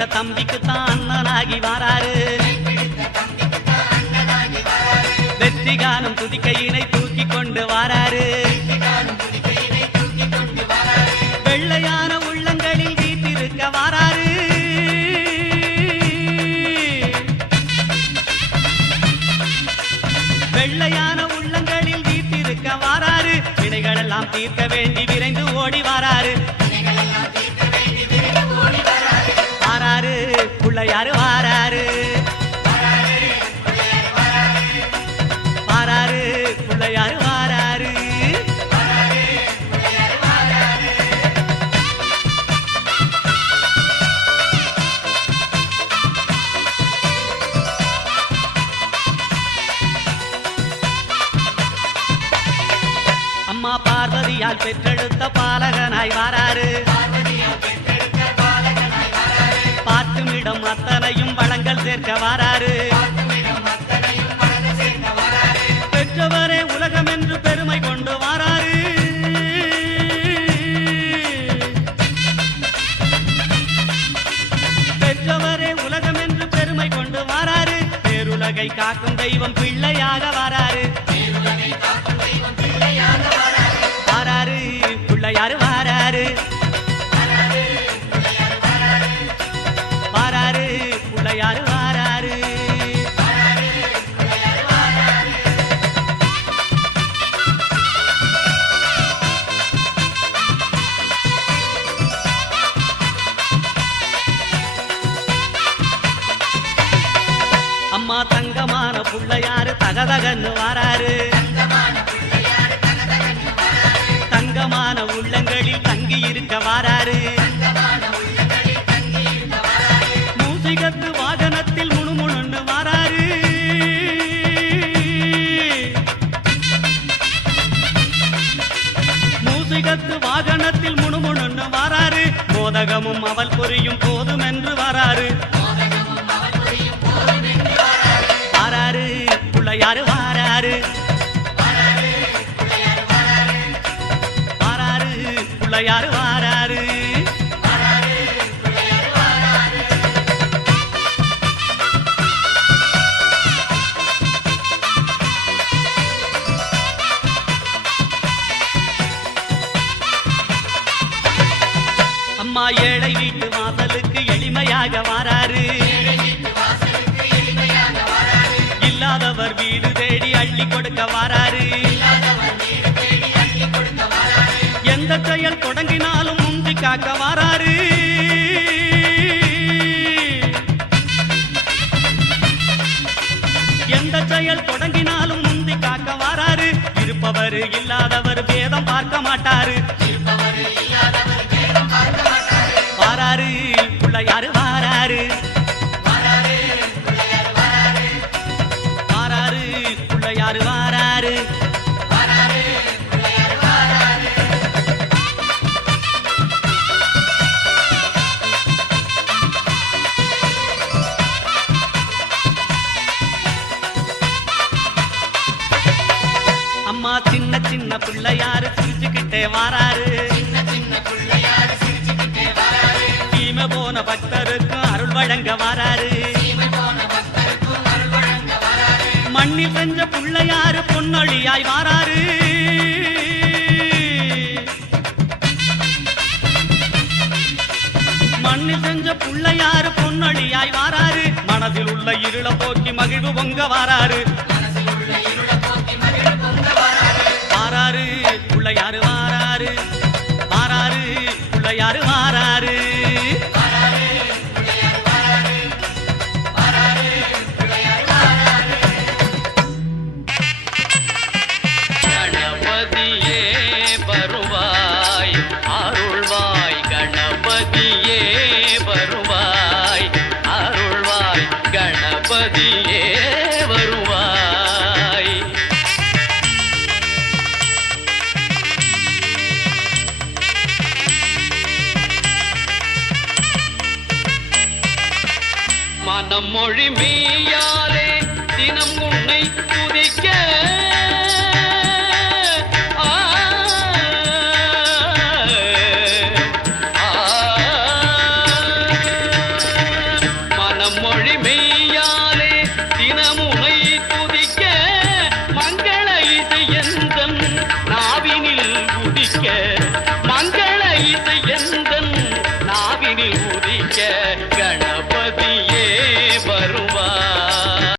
பிடித்த தம்பிக்குத்தான் அண்ணனாகி வாராரு வெற்றி காணும் துதிக்கையினை தூக்கி கொண்டு வாராரு வெள்ளையான உள்ளங்களில் வீட்டிருக்க வாராரு வெள்ளையான உள்ளங்களில் வீட்டிருக்க வாராரு வினைகளெல்லாம் தீர்க்க வேண்டி விரைந்து ஓடி வாராரு வாராரு பிள்ளையாரு வாராரு வாராரு பிள்ளையாரு வாராரு அம்மா பார்வதியால் பெற்றெடுத்த பாலகனாய் வாராரு பார்க்குமிடம் அத்தனையும் வளங்கள் சேர்க்க வாராரு பெற்றவரே உலகம் என்று பெருமை கொண்டு வாராரு பெற்றவரே உலகம் என்று பெருமை கொண்டு வாராரு பேருலகை காக்கும் தெய்வம் பிள்ளையாக வாராரு வாராரு பிள்ளையாரு வாராரு வாராரு பிள்ளையாரு வாராரு அம்மா தங்கமான பிள்ளையாரு தகதகன்னு வாராரு தங்கமான உள்ளங்களில் தங்கி இருக்க வாராரு மூசிகத்து வாகனத்தில் முணுமுணுன்னு வாராரு மூசிகத்து வாகனத்தில் முணுமுணுன்னு வாராரு மோதகமும் அவள் பொரியும் போதும் என்று வாராரு வாராரு பிள்ளையாரு வாராரு பிள்ளையாரு வாராரு அம்மா ஏழை வீட்டு வாசலுக்கு எளிமையாக வாராரு இல்லாதவர் வீடு தேடி அள்ளி கொடுக்க வாராரு எந்த செயல் தொடங்கினாலும் முந்தி காக்க வாராரு எந்த செயல் தொடங்கினாலும் முந்தி காக்க வாராரு இருப்பவர் இல்லாதவர் பேதம் பார்க்க மாட்டாரு வாராரு பிள்ளையாரு வாராரு வாராரு பிள்ளையாரு வாராரு அம்மா சின்ன சின்ன பிள்ளையாரு சிரிச்சுக்கிட்டே வாராரு தீமை போன பக்தருக்கும் அருள் வழங்க வாராரு மண்ணில் செஞ்ச பிள்ளையாரு பொன்னொழியாய் வாராரு மண்ணில் செஞ்ச பிள்ளையாரு பொன்னொழியாய் வாராரு மனதில் உள்ள இருள போக்கி மகிழ்வு பொங்க வாராரு வாராரு பிள்ளையாரு வாராரு வாராரு பிள்ளையாரு வாராரு கணபதியே வருவாய் அருள்வாய் கணபதியே வருவாய் அருள்வாய் கணபதியே வருவாய் மனம் மொழி